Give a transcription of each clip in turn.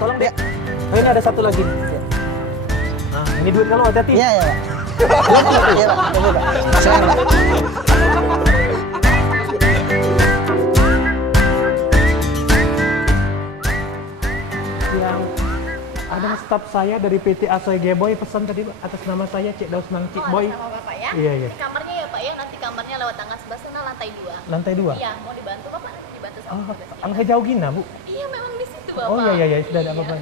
tolong dek. Oh, ini ada satu lagi. Nah, ini duit kamu, hati-hati. Iya, iya, Pak. Iya, Pak. Coba, Pak. Silakan, Pak. Yang ada staf saya dari PT Asoy Geboy pesan tadi Pak, atas nama saya Cik Daus Mang Cik Boy. Sama Bapak ya. Iya, iya. Di kamarnya ya Pak ya, nanti kamarnya lewat tangga sebelah sana lantai 2. Lantai 2? Iya, mau dibantu Bapak? Dibantu sama Oh, petugas. angka jauh gina, Bu. Iya, memang di situ Bapak. Oh iya, iya, iya. Sudah ada apa-apa.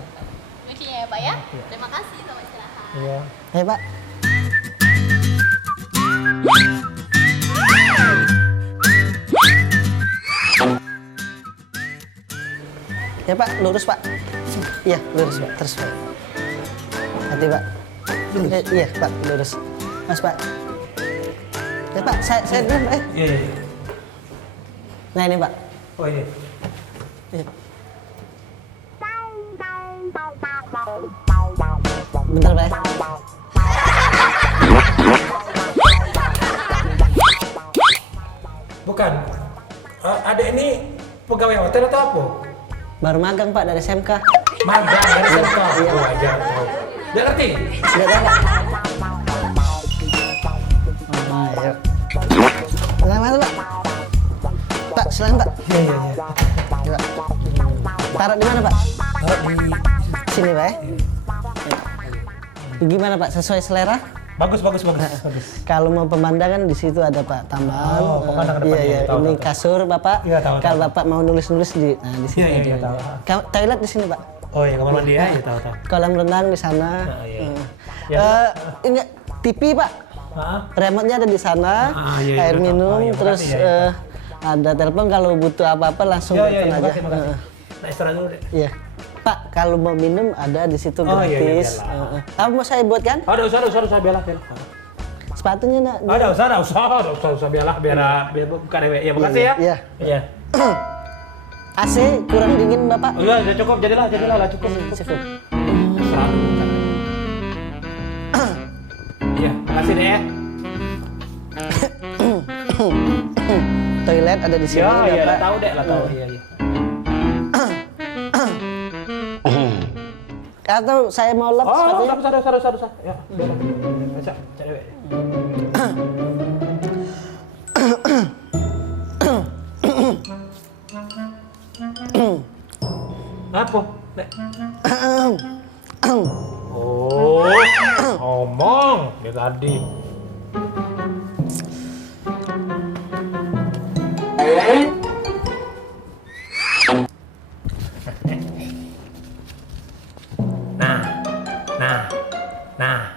Kuncinya ya Pak ya. Iya. Terima kasih, selamat istirahat. Iya. Ayo, Pak. Ya, Pak. Lurus, Pak. Iya, lurus, Pak. Terus, Pak. Hati, Pak. Iya, Pak. Lurus. Mas, Pak. Ya, Pak. Saya dulu, Pak. Iya, iya. Nah, ini, Pak. Oh iya. Iya. Bentar, Pak. Bukan. Adek ini pegawai hotel atau apa? Baru magang, Pak, dari SMK. Magang dari SMK. Iya. Oh, aja. Dia ngerti? Nggak tahu, Pak. Ayo. Silakan masuk, Pak. Pak, silakan, Pak. Iya, iya, iya. Ya, Pak. Taruh di mana, Pak? Taruh di Sini, Pak. Gimana, Pak? Sesuai selera? bagus, bagus, bagus, bagus. Kalau mau pemandangan di situ ada, Pak, taman. Oh, pemandangan depannya. Iya, iya. Tahu, Ini tahu, tahu. kasur, Bapak. Iya, tahu, Kalau tahu. Bapak mau nulis-nulis di di sini. Iya, iya, aja. tahu. Toilet di sini, Pak. Oh iya, kamar mandi ya? Iya, tahu, tahu. Kolam renang di sana. Nah, iya. Eh, Ya. Ini TV, Pak. Hah? Remote-nya ada di sana. Iya, iya, Air tahu. minum, Oh, iya, terus makasih, ya. ada telepon kalau butuh apa-apa langsung Iya, iya, telepon iya, aja. makasih, makasih. Nah, istirahat dulu deh. Iya. Pak, kalau mau minum ada di situ Oh, iya, iya, gratis. biarlah. Kamu mau saya buatkan? Oh, udah usah, bela. Sepatunya, nak. Oh, usah, biar buka dewe. Ya, makasih ya. Iya. Iya. AC kurang dingin, Bapak. Udah cukup, jadilah lah, cukup. Cukup. Iya, makasih deh ya. Toilet ada di sini, Iya, iya, Bapak. lah tahu deh, lah tahu. Iya, iya. Atau saya mau lap Oh, sepatunya? usah. Ya, biar. Baca, dewe. Apa? Nek? Oh, ngomong dia tadi. Nah,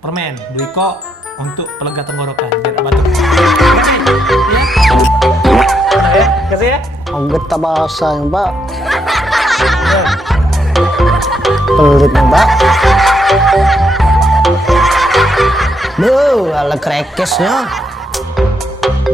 permen Dwiko untuk pelega tenggorokan biar batuk. Kasih, ya. Nah, ya, kasih ya. Anggap tak bahasa yang, Pak. Pelit nih, Pak. Duh, ala krekesnya.